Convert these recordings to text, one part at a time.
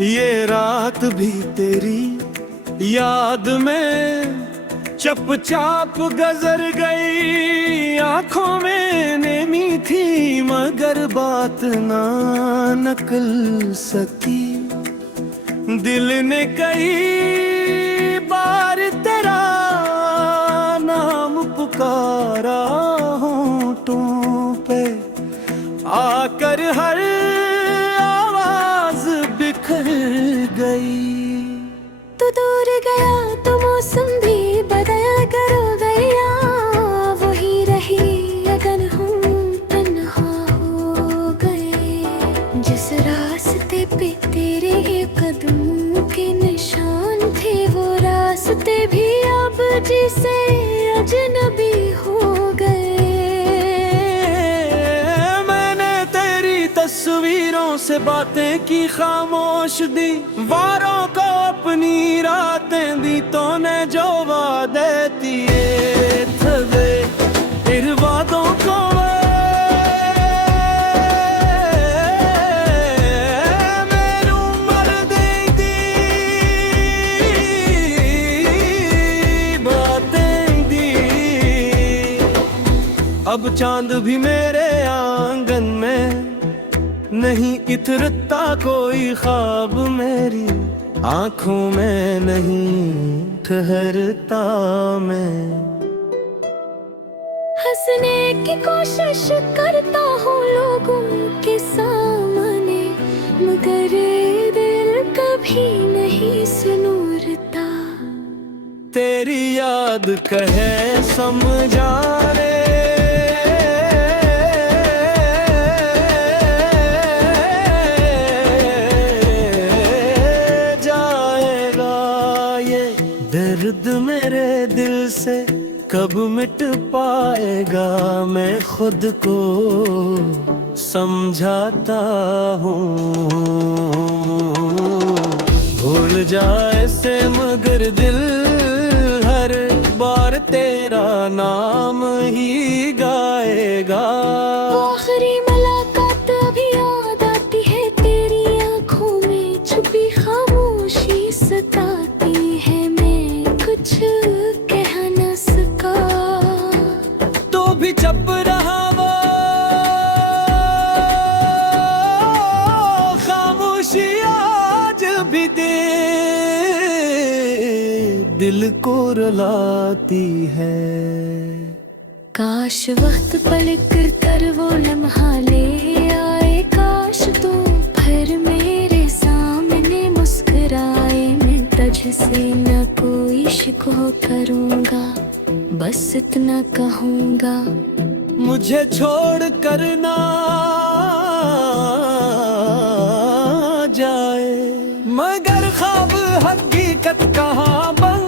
ये रात भी तेरी याद में चपचाप गुजर गई। आंखों में नेमी थी मगर बात ना निकल सकी। दिल ने कई बार तेरा नाम पुकारा होंठों पे आकर हर आवाज बिखर गई। तू दूर गया तो मौसम भी बदल कर गया। वही रही अगन हम तन्हा हो गए। जिस रास्ते पे तेरे कदमों के निशान थे वो रास्ते भी अब जिसे अजनबी हो गए। मैंने तेरी तस्वीरों से बातें की खामोश दीवारों को अपनी रातें दी। तो ने जो वादे दिए थे फिर वादों को मैनू मर देंदी बातें दी। अब चांद भी मेरे आंगन में नहीं इतरता कोई ख्वाब मेरी आंखों में नहीं ठहरता मैं। हंसने की कोशिश करता हूँ लोगों के सामने मगर दिल कभी नहीं सुनूरता। तेरी याद कहे समझाने दर्द मेरे दिल से कब मिट पाएगा। मैं खुद को समझाता हूँ भूल जाए से मगर दिल हर बार तेरा नाम ही गाएगा। वो आखिरी मुलाकात अभी याद आती है। तेरी आंखों में छुपी खामोशी सताती है। कुछ कह न सका तो भी चुप रहा वो खामोशी आज भी दिल को रुलाती है। काश वक्त पलट कर वो लम्हा ले आए। काश तू फिर मेरे सामने मुस्कुराए। मैं तुझसे न कोई शिकवा करूँगा बस इतना कहूँगा मुझे छोड़ कर ना जाए। मगर ख्वाब हकीकत कहाँ बन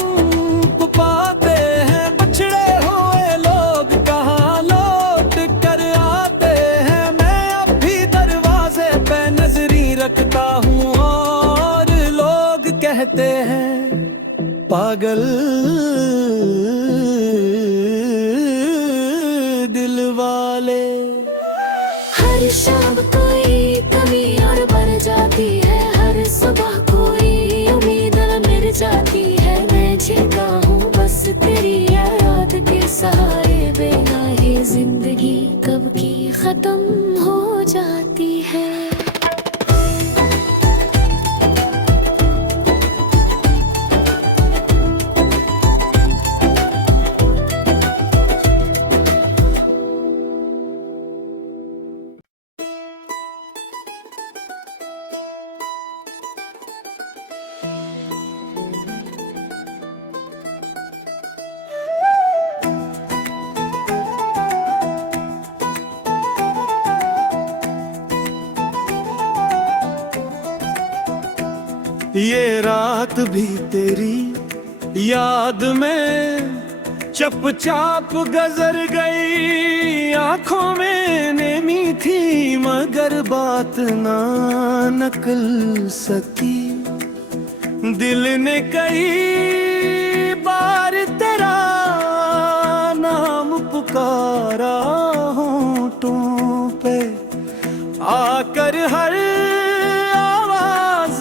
पाते हैं। बछड़े हुए लोग कहाँ लौट कर आते हैं। मैं अब भी दरवाजे पे नजरी रखता हूँ और लोग कहते हैं पागल दिल वाले। हर शाम कोई कमी और बढ़ जाती है। हर सुबह कोई उम्मीद मिल जाती है। मैं जीता हूँ बस तेरी याद के सहारे। बिना ये जिंदगी कब की खत्म हो जाती है। ये रात भी तेरी याद में चपचाप गुजर गई। आंखों में नेमी थी मगर बात ना निकल सकी। दिल ने कई बार तेरा नाम पुकारा होंठों पे आकर हर आवाज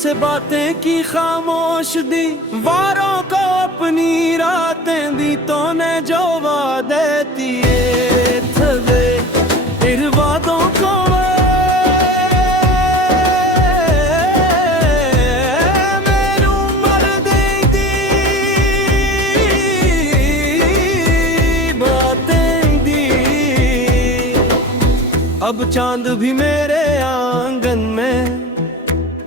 से बातें की खामोश दीवारों को अपनी रातें दी तो ने जो वादे दिए थे इन वादों को मैनू मर देंदी बातें दी। अब चांद भी मेरे आंगन में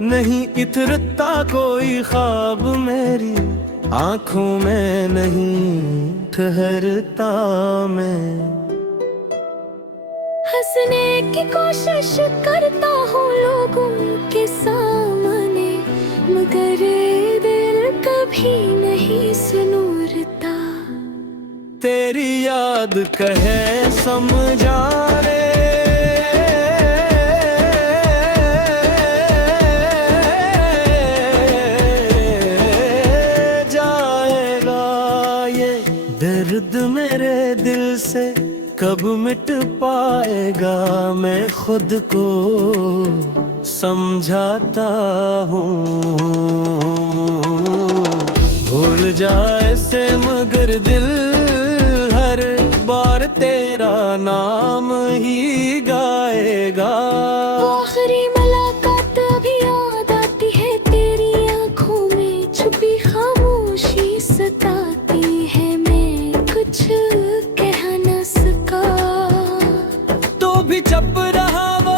नहीं इतरता कोई ख्वाब मेरी आंखों में नहीं ठहरता मैं। हंसने की कोशिश करता हूँ लोगों के सामने मगर दिल कभी नहीं सुनूरता। तेरी याद कहे समझा रे दर्द मेरे दिल से कब मिट पाएगा मैं खुद को समझाता हूँ। भूल जाए से मगर दिल हर बार तेरा नाम ही गाएगा। वो आखिरी मुलाकात अभी याद आती है तेरी आंखों में छुपी खामोशी सताती है कुछ कह न सका तो भी चुप रहा वो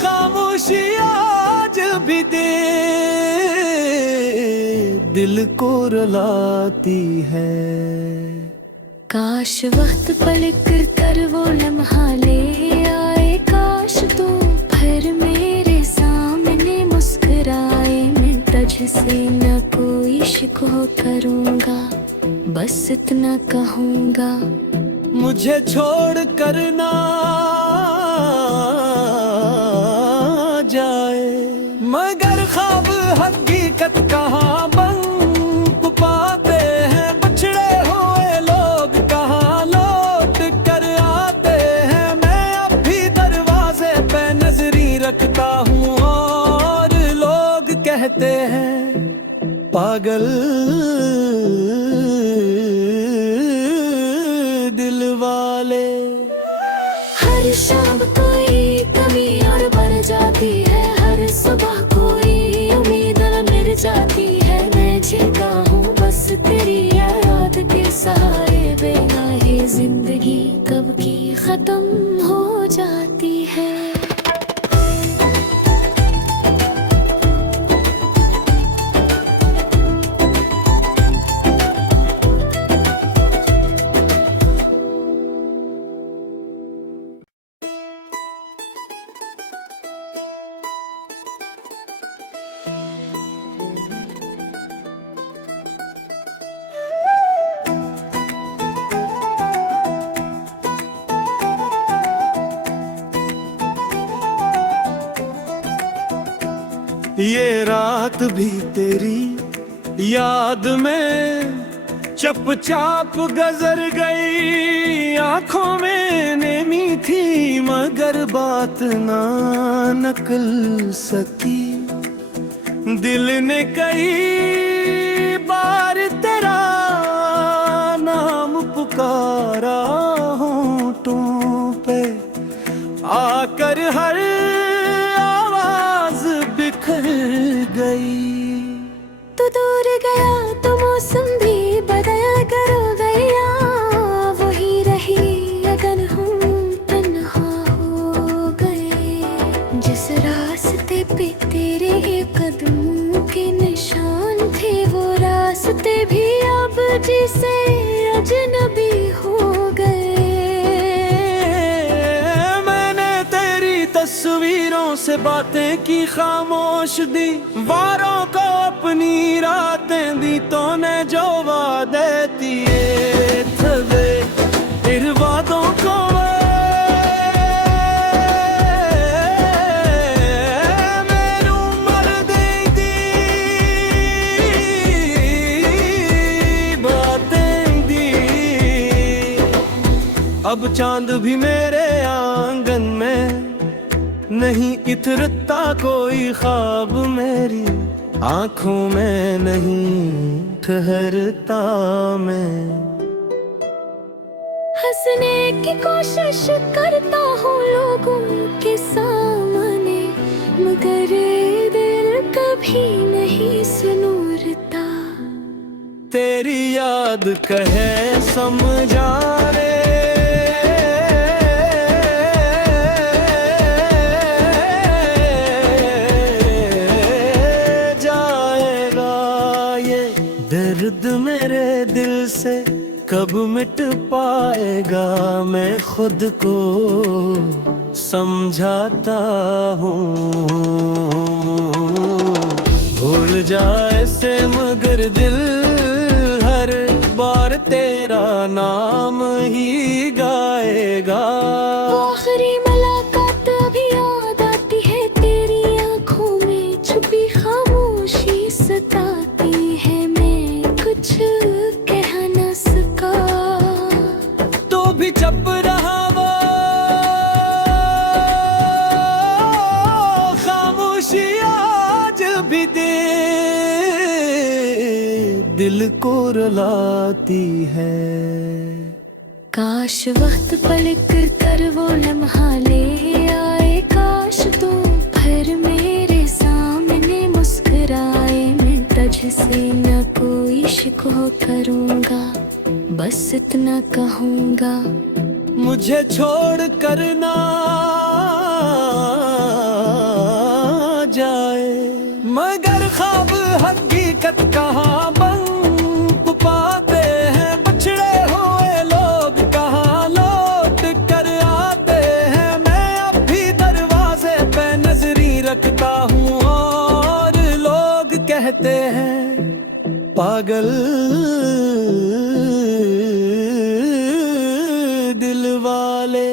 खामोशी आज भी दिल को रुलाती है। काश वक्त पलट कर वो लम्हा ले आए काश तू फिर मेरे सामने मुस्कुराए मैं तुझसे न कोई शिकवा करूँगा बस इतना कहूँगा मुझे छोड़ कर ना जाए मगर ख्वाब हकीकत कहाँ बन पाते हैं बछड़े हुए लोग कहाँ लौट कर आते हैं। मैं अब भी दरवाजे पे नजरी रखता हूँ और लोग कहते हैं पागल दिल वाले। हर शाम कोई कमी और बढ़ जाती है हर सुबह कोई उम्मीद मिट जाती है। मैं जीता हूँ बस तेरी याद के सहारे बिना ये जिंदगी कब की खत्म हो जाती है। ये रात भी तेरी याद में चपचाप गुजर गई आंखों में नेमी थी मगर बात ना निकल सकी। दिल ने कई बार तेरा नाम पुकारा होठों पे आकर हर बिखर गई। तू दूर गया तो मौसम भी बदल कर गया वही रही अगन हम तन्हा हो गए। जिस रास्ते पे तेरे कदमों के निशान थे वो रास्ते भी अब जिसे अजनबी हो गए। मैंने तेरी तस्वीरों से बातें की खामोश दीवारों को अपनी रातें दी तो ने जो वादे दिए थे इन वादों को मैनू मर देंदी बातें दी। अब चांद भी मेरे आंगन में नहीं इतरता कोई ख्वाब मेरी आंखों में नहीं ठहरता मैं। हंसने की कोशिश करता हूँ लोगों के सामने, मगर दिल कभी नहीं सुनूरता। तेरी याद कहे समझा रे जाएगा ये दर्द मेरे दिल से कब मिट पाएगा। मैं खुद को समझाता हूँ भूल जाए से मगर दिल हर बार तेरा नाम ही गाएगा। आखिरी मुलाकात अभी याद आती है, तेरी आंखों में छुपी खामोशी सताती है। मैं कुछ कह न सका तो भी चुप रहा वो खामोशी आज भी दिल को रुलाती है। काश वक्त पलट कर वो लम्हा ले आए, काश तू फिर मेरे सामने मुस्कुराए। मैं तुझसे न कोई शिकवा करूँगा, बस इतना कहूँगा मुझे छोड़ कर ना जाए। मगर ख्वाब हकीकत कहाँ बन पाते हैं, बछड़े हुए लोग कहाँ लौट कर आते हैं। मैं अब भी दरवाजे पे नजरी रखता हूँ और लोग कहते हैं पागल दिल वाले।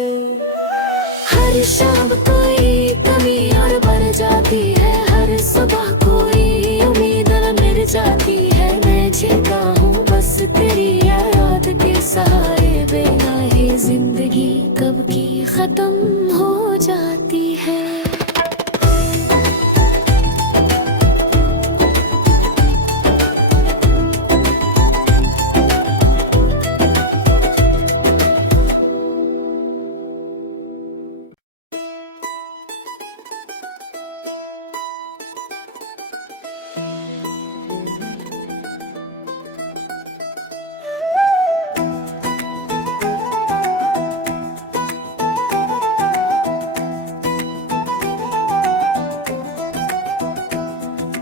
हर शाम कोई कमी और बढ़ जाती है, हर सुबह कोई उम्मीद न मिल जाती है। मैं जीता हूँ बस तेरी याद के सहारे, बिना ही जिंदगी कब की खत्म हो जाती है।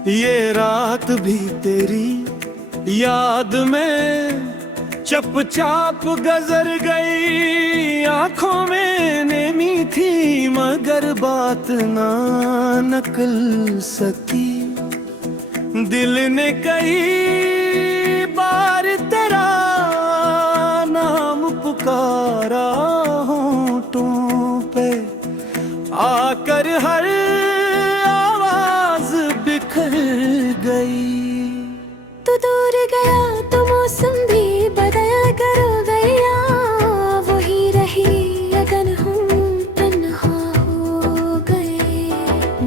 ये रात भी तेरी याद में चुपचाप गुजर गई। आंखों में नेमी थी मगर बात ना निकल सकी। दिल ने कई बार तेरा नाम पुकारा होठों पे, आकर हर आवाज बिखर गई। तू दूर गया तो मौसम भी बदल कर गया, वही रही अगन हम तन्हा हो गए।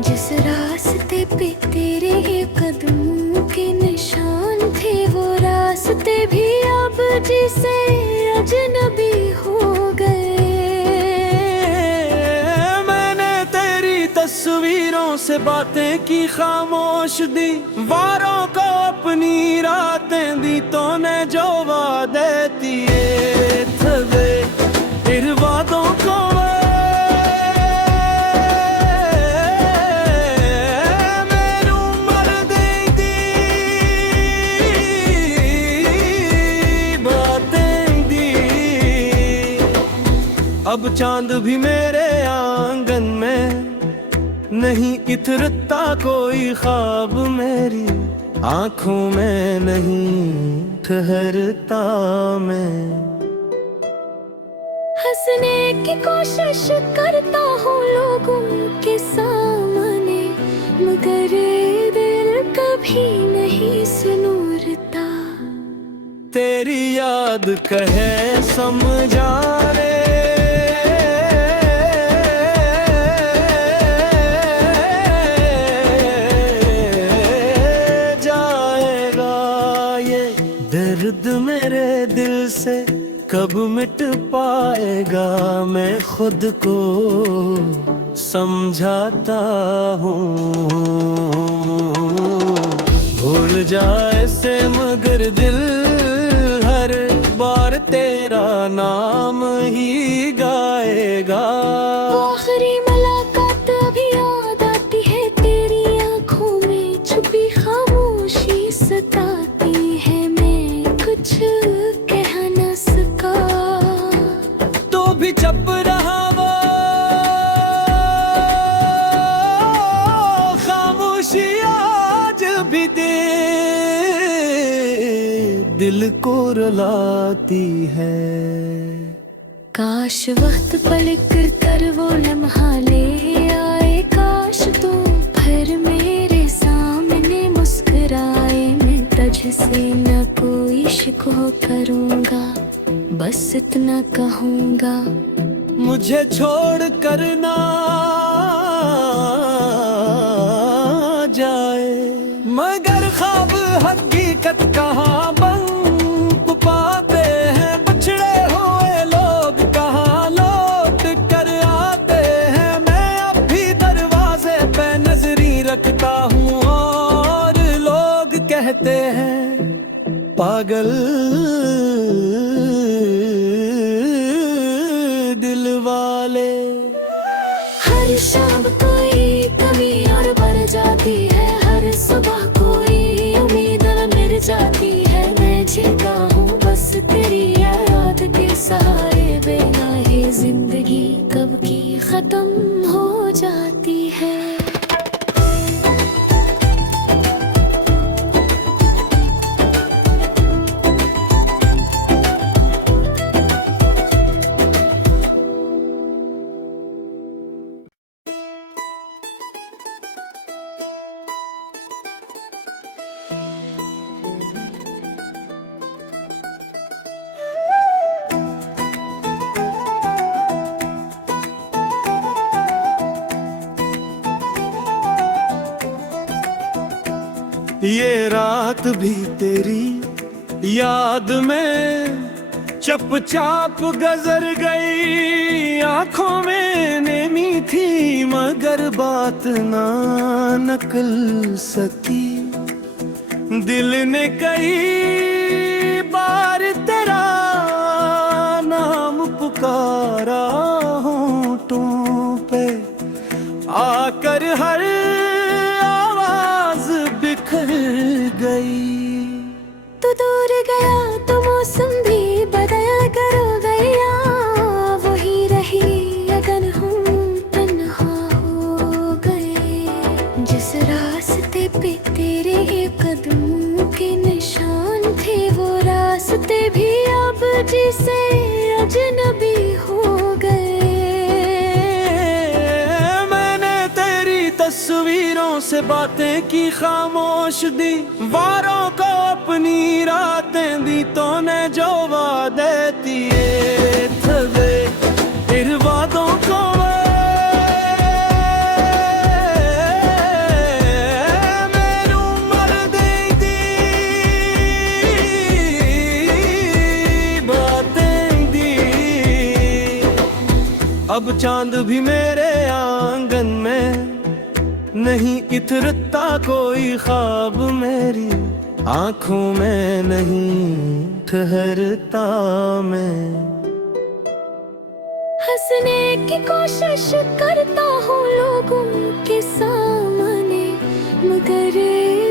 जिस रास्ते पे तेरे कदमों के निशान थे, वो रास्ते भी अब जिसे अजनबी हो गए। मैंने तेरी तस्वीरों से बातें की खामोश दीवारों को अपनी रातें दी तो ने जो वादे दिए थे फिर वादों को मैनू मर दी बातें दी। अब चांद भी मेरे आंगन में नहीं इतरता कोई ख्वाब मेरी आंखों में नहीं ठहरता मैं। हंसने की कोशिश करता हूँ लोगों के सामने, मगर दिल कभी नहीं सुनूरता। तेरी याद कहे समझा रे खुद को समझाता हूँ। भूल जाए से मगर दिल हर बार तेरा नाम ही गाएगा। वो आखिरी मुलाकात अभी याद आती है, तेरी आंखों में छुपी खामोशी सताती है, मैं कुछ कह न सका। तो भी चुप रहा वो, खामोशी आज भी दिल को रुलाती है। काश वक्त पलट कर वो लम्हा ले आए, काश तू फिर मेरे सामने मुस्कुराए। मैं तुझसे न कोई शिकवा करूँगा, बस इतना कहूँगा, मुझे छोड़ कर ना जाए। मगर ख्वाब हकीकत कहाँ बन पाते हैं, बिछड़े हुए लोग कहाँ लौट कर आते हैं। मैं अब भी दरवाजे पे नजरी रखता हूँ और लोग कहते हैं पागल दिल वाले। हर शाम कोई कमी और बढ़ जाती है, हर सुबह कोई उम्मीद मिल जाती है। मैं जीता हूँ बस तेरी याद के सहारे, बिना ये जिंदगी कब की खत्म हो जाती है। ये रात भी तेरी याद में चुपचाप गुजर गई। आंखों में नेमी थी मगर बात ना निकल सकी। दिल ने कई बार तेरा नाम पुकारा, होंठों पे आकर हर बिखर गई। तू दूर गया तो मौसम भी बदल कर गया, वही रही अगन हम तन्हा हो गए। जिस रास्ते पे तेरे कदमों के निशान थे, वो रास्ते भी अब जिसे अजनबी हो गए। तस्वीरों से बातें की खामोश दीवारों को अपनी रातें दी, तो ने जो वादे दिए थे इन वादों को मैनू मर दी बातें दी। अब चांद भी मेरे आंगन में नहीं इतरता, कोई ख्वाब मेरी आंखों में नहीं ठहरता। मैं हंसने की कोशिश करता हूँ लोगों के सामने, मगर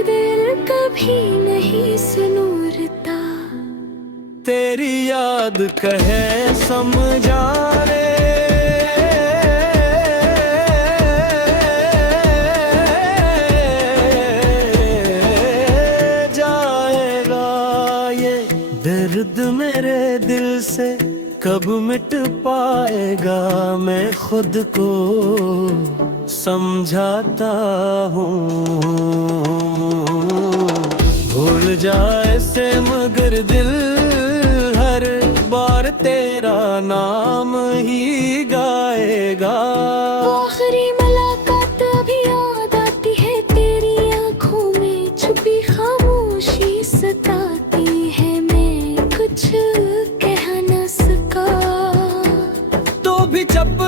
दिल कभी नहीं सुनूरता। तेरी याद कहे समझा रे दर्द मेरे दिल से कब मिट पाएगा। मैं खुद को समझाता हूँ। भूल जाए से मगर दिल हर बार तेरा नाम ही गाएगा। वो आखिरी मुलाकात अभी याद आती है, तेरी आंखों में छुपी खामोशी सताती है, मैं कुछ कह न सका। तो भी चुप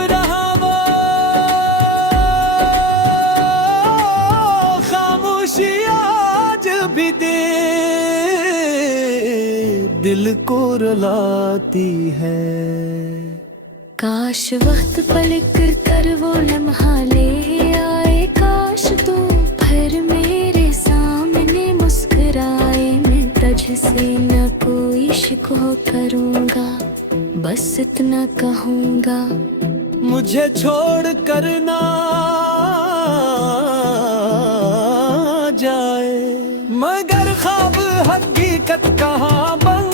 दिल को रुलाती है। काश वक्त पलट कर वो लम्हा ले आए, काश तू फिर मेरे सामने मुस्कुराए। मैं तुझसे न कोई शिकवा करूँगा, बस इतना कहूँगा, मुझे छोड़ कर ना जाए। मगर ख्वाब हकीकत कहाँ बन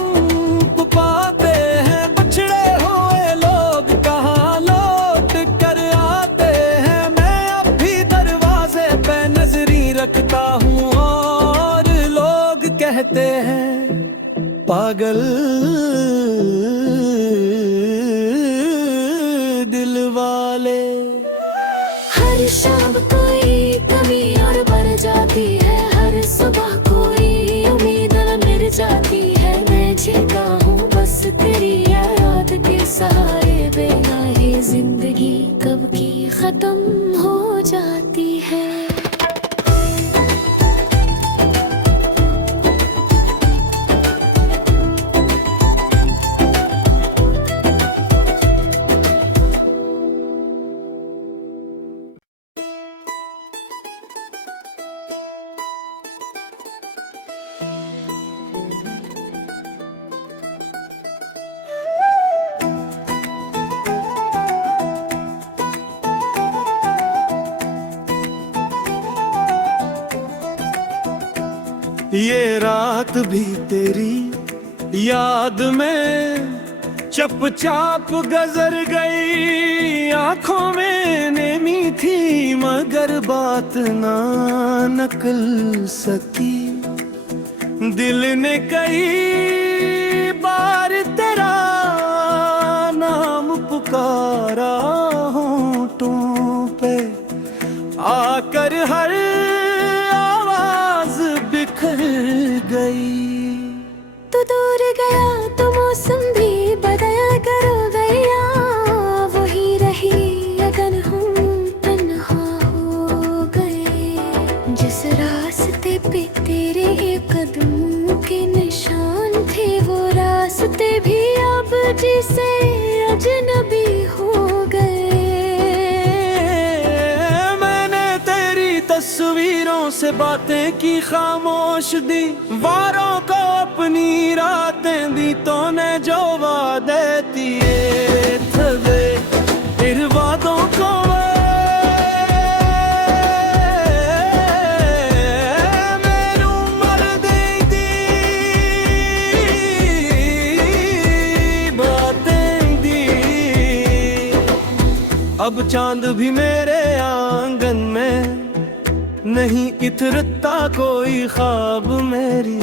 पाते हैं, बिछड़े हुए लोग कहाँ लौट कर आते हैं। मैं अब भी दरवाजे पे नजरी रखता हूँ और लोग कहते हैं पागल दिल वाले। हर शाम कोई कमी और बढ़ जाती है, हर सुबह कोई उम्मीद मिल जाती है। मैं जीता हूँ बस तेरी याद के सहारे, बिना ही जिंदगी कब की खत्म हो जाती है। ये रात भी तेरी याद में चुपचाप गुजर गई। आंखों में नेमी थी मगर बात ना निकल सकी। दिल ने कई बार तेरा नाम पुकारा, होंठों पे आकर हर आवाज बिखर गई। तू दूर गया तो मौसम भी बदल कर गया, वही रही अगर हम तन्हा हो गए। जिस रास्ते पे तेरे कदमों के निशान थे, वो रास्ते भी अब जिसे अजनबी हो गए। मैंने तेरी तस्वीरों से बातें की खामोश, दीवारों को अपनी रातें दी तो ने जो वादे दिए थे, फिर वादों को मैनू मर देंदी बातें दी। अब चांद भी मेरे आंगन में नहीं इतरता, कोई ख्वाब मेरी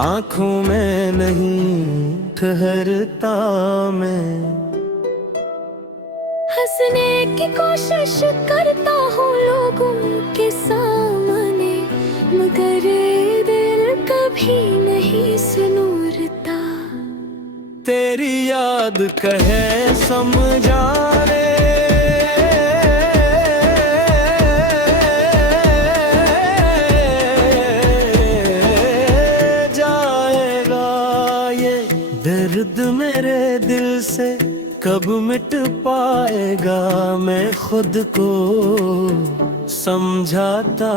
आंखों में नहीं ठहरता। मैं हंसने की कोशिश करता हूँ लोगों के सामने, मगर दिल कभी नहीं सुनूरता। तेरी याद कहे समझा रे, दर्द मेरे दिल से कब मिट पाएगा। मैं खुद को समझाता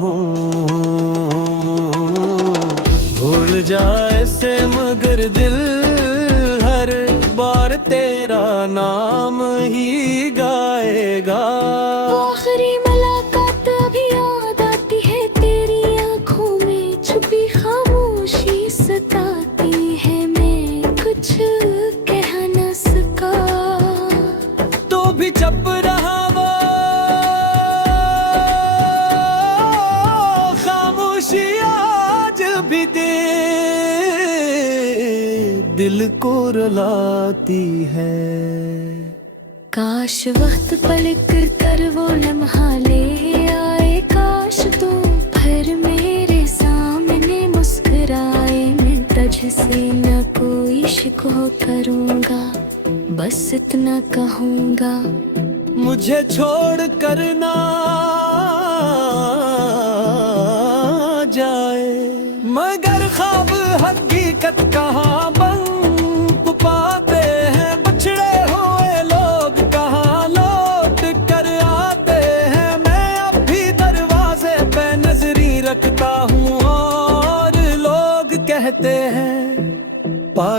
हूँ भूल जाए से, मगर दिल हर बार तेरा नाम ही गाएगा। आखिरी मुलाकात अभी याद आती है, तेरी आंखों में छुपी खामोशी सताती है। कुछ कह न सका तो भी चुप रहा वो, खामोशी आज भी दिल को रुलाती है। काश वक्त पलट कर वो लम्हा ले आए, काश तू फिर मेरे सामने मुस्कुराए। मैं तुझसे न कोई शिकवा करूँगा, बस इतना कहूँगा, मुझे छोड़ कर ना जाए। मगर ख्वाब हकीकत कहाँ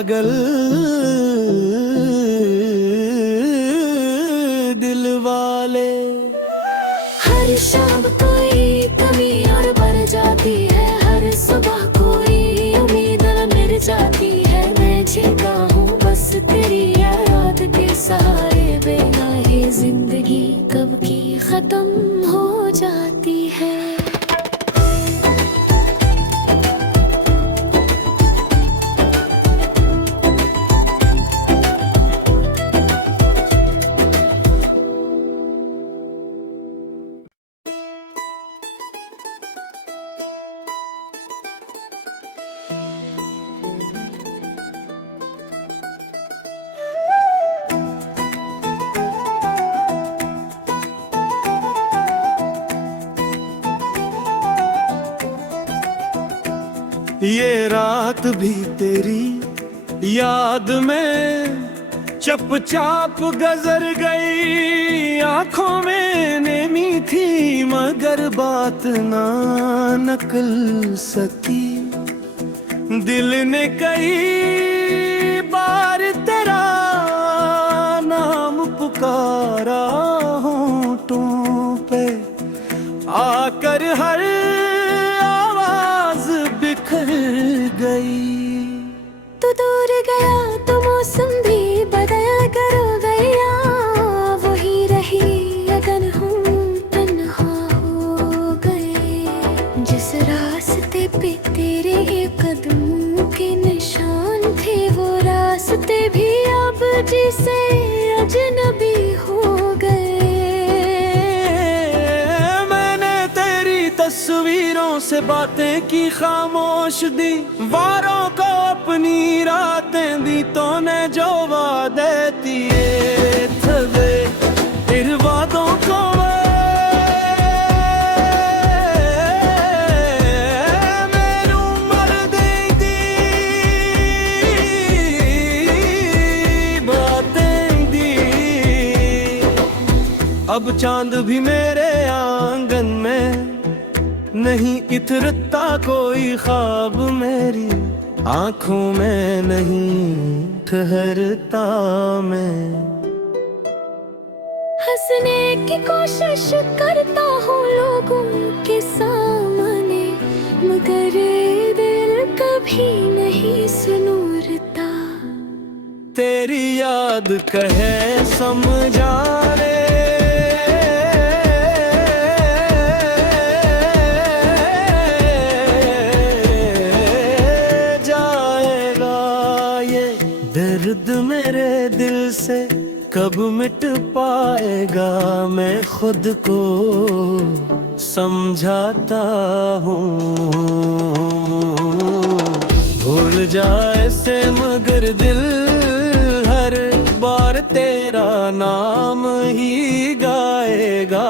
पागल दिल वाले। हर शाम कोई कमी और बढ़ जाती है, हर सुबह कोई उम्मीद और मिट जाती है। मैं जीता हूँ बस तेरी याद के सहारे, बिना ही जिंदगी कब की खत्म हो जाती है। ये रात भी तेरी याद में चपचाप गुजर गई। आंखों में नेमी थी मगर बात ना निकल सकी। दिल ने कई बार तेरा नाम पुकारा, होंठों पे आकर हर बिखर गई। तू दूर गया तो मौसम भी बदल कर गया, वही रही लगन हम तन्हा हो गए। जिस रास्ते पे तेरे कदमों के निशान थे, वो रास्ते भी अब जिसे अजनबी हो गए। मैंने तेरी तस्वीरों से बातें की खामोश दीवारों को अपनी रातें दी, तो ने जो वादे दिए थे इन वादों को मैनू मर दी बातें दी। अब चांद भी मेरे आंगन में नहीं इतरता, कोई ख्वाब मेरी आंखों में नहीं ठहरता। मैं हंसने की कोशिश करता हूँ लोगों के सामने, मगर दिल कभी नहीं सुनूरता। तेरी याद कहे समझा रे दर्द मेरे दिल से कब मिट पाएगा। मैं खुद को समझाता हूँ भूल जाए से, मगर दिल हर बार तेरा नाम ही गाएगा।